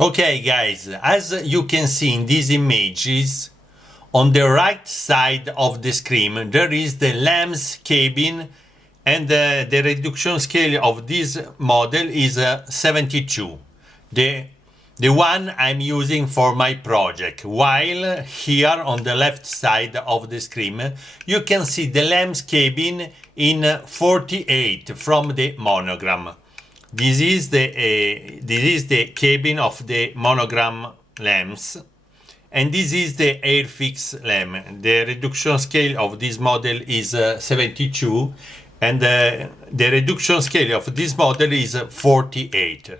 Okay guys, as you can see in these images, on the right side of the screen there is the LAMS cabin, and the reduction scale of this model is 72. The one I'm using for my project, while here on the left side of the screen you can see the LAMS cabin in 48 from the monogram. This is the cabin of the monogram lamps, and this is the Airfix lamp. The reduction scale of this model is 72, and the reduction scale of this model is 48.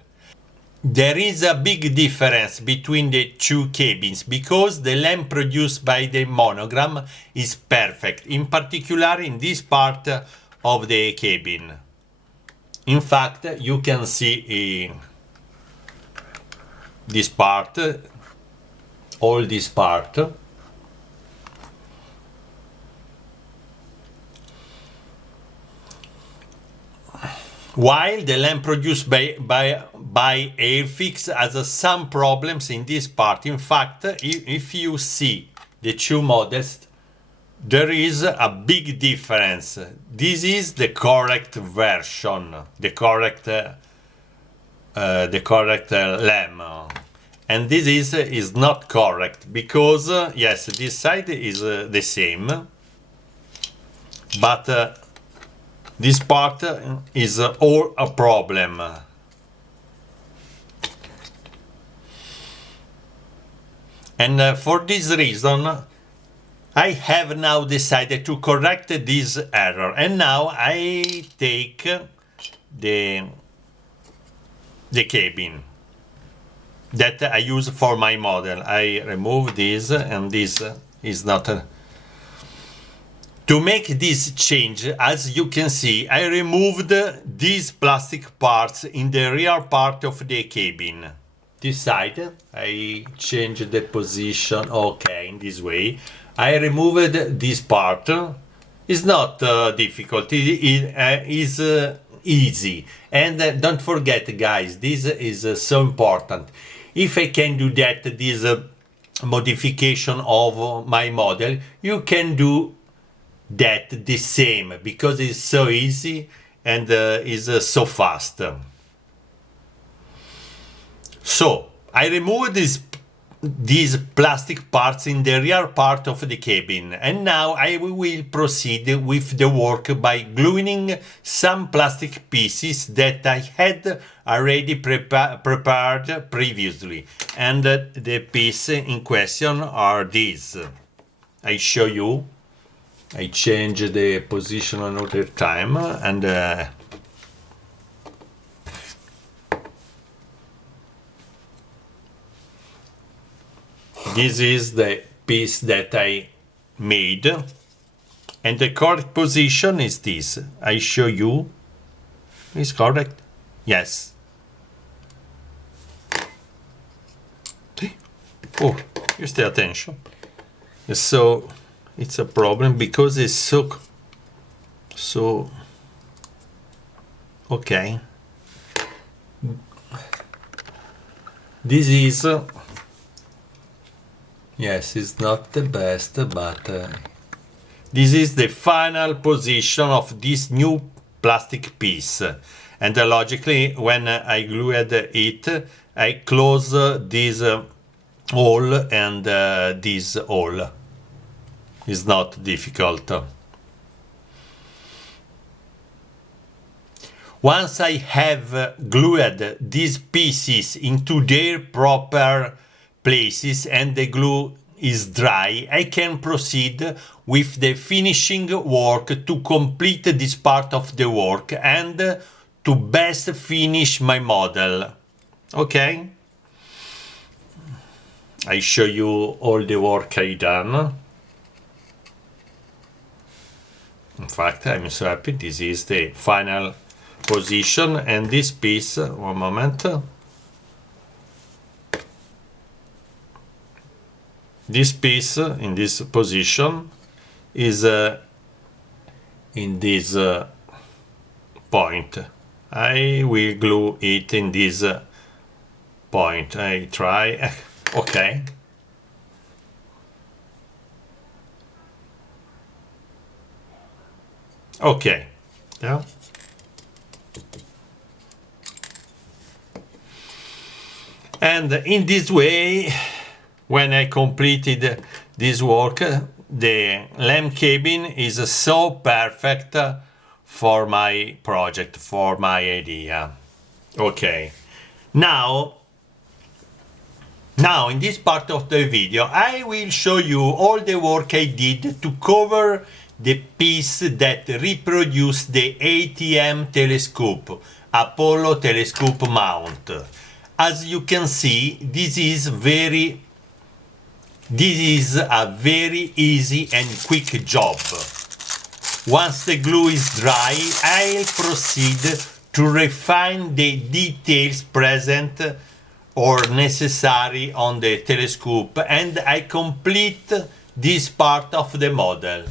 There is a big difference between the two cabins because the lamp produced by the monogram is perfect, in particular in this part of the cabin. In fact, you can see this part, all this part. While the lamp produced by Airfix has some problems in this part. In fact, if you see the two models, there is a big difference. This is the correct version, the correct lamp, and this is not correct because yes, this side is the same, but this part is all a problem. And for this reason I have now decided to correct this error, and now I take the cabin that I use for my model. I remove this, and this is not to make this change. As you can see, I removed these plastic parts in the rear part of the cabin. This side I changed the position, okay, in this way. I removed this part. It's not difficult, it is easy. And don't forget guys, this is so important. If I can do that, this modification of my model, you can do that the same, because it's so easy and is so fast. So I removed these plastic parts in the rear part of the cabin, and now I will proceed with the work by gluing some plastic pieces that I had already prepared previously, and the piece in question are these. I show you. I change the position another time, and this is the piece that I made, and the correct position is this. I show you. Is correct? Yes. Oh, you stay attention. So it's a problem because it's so okay. This is yes, it's not the best, but this is the final position of this new plastic piece. And logically, when I glued it, I close this hole and this hole. It's not difficult. Once I have glued these pieces into their proper places and the glue is dry, I can proceed with the finishing work to complete this part of the work and to best finish my model. Okay? I show you all the work I done. In fact, I'm so happy. This is the final position, and this piece, one moment. This piece in this position is in this point. I will glue it in this point. I try. Okay. Okay. Yeah. And in this way, when I completed this work, the lamp cabin is so perfect for my project, for my idea. Okay. Now in this part of the video, I will show you all the work I did to cover the piece that reproduced the ATM telescope, Apollo telescope mount. As you can see, this is a very easy and quick job. Once the glue is dry, I'll proceed to refine the details present or necessary on the telescope, and I complete this part of the model.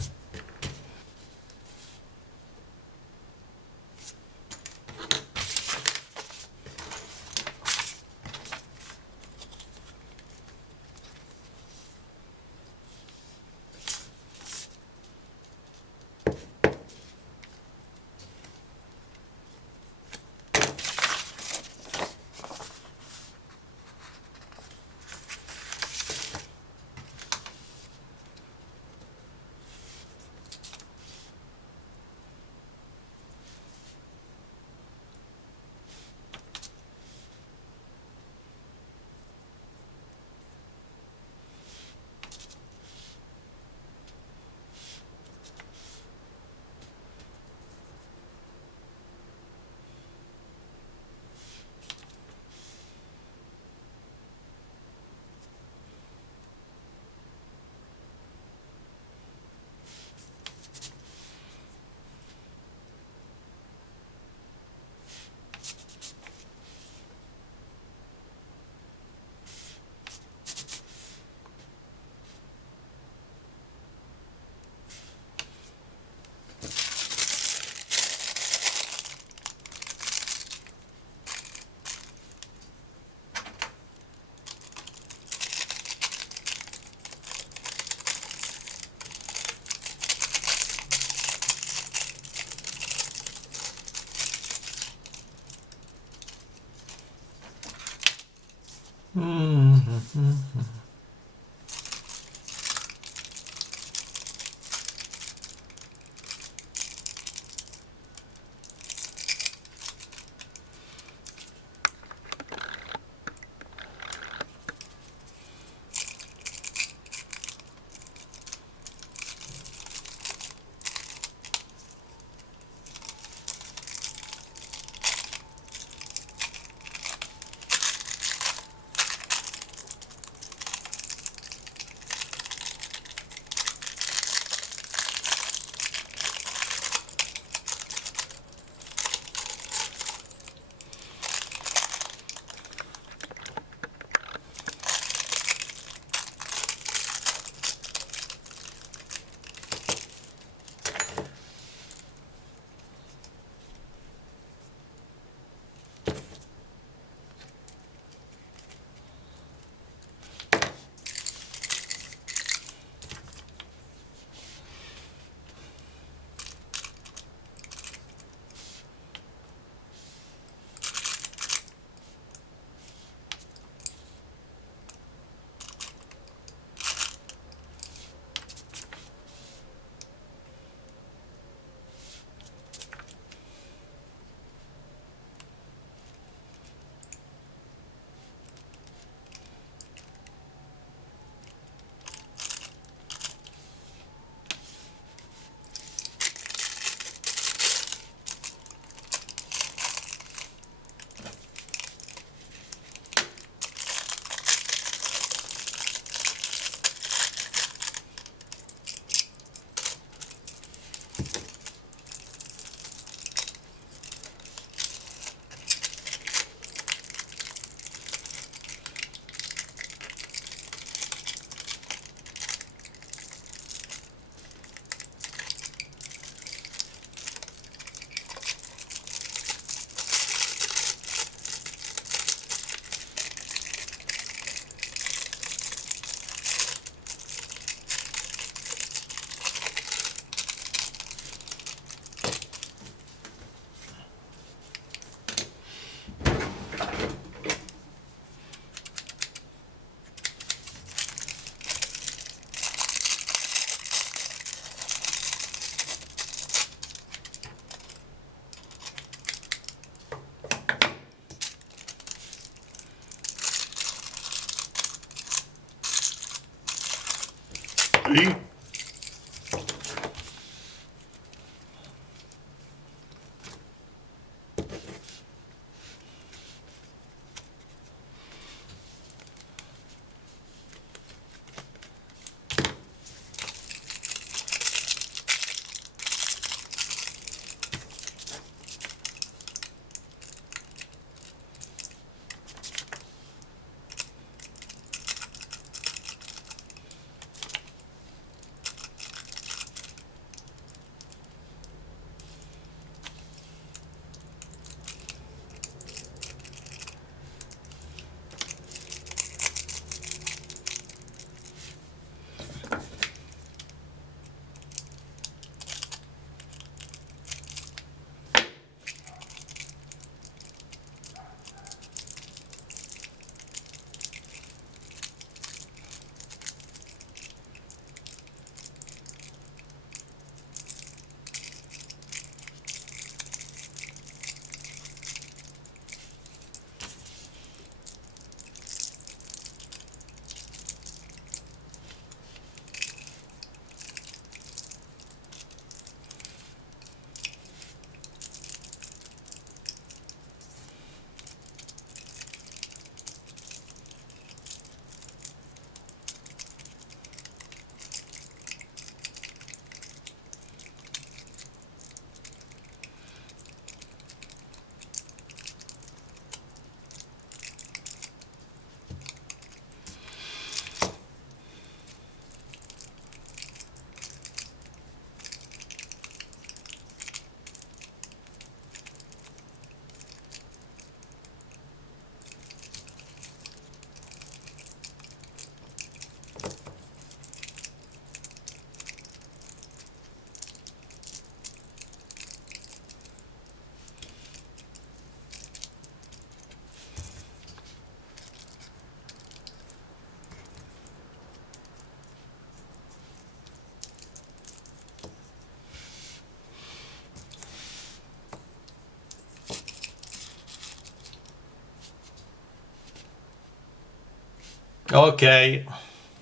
Okay,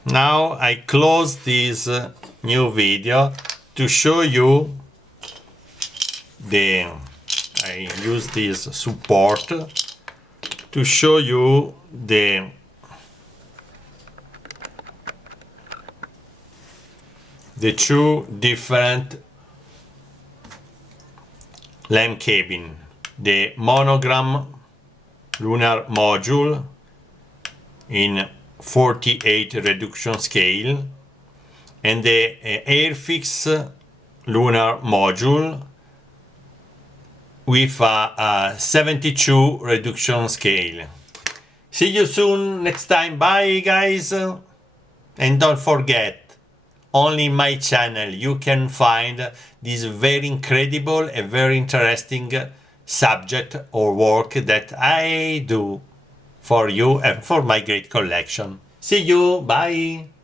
now I close this new video to show you I use this support to show you the two different LAM cabin, the monogram lunar module in 48 reduction scale and the Airfix lunar module with a 72 reduction scale. See you soon next time. Bye guys, and don't forget, only in my channel you can find this very incredible and very interesting subject or work that I do for you and for my great collection. See you, bye!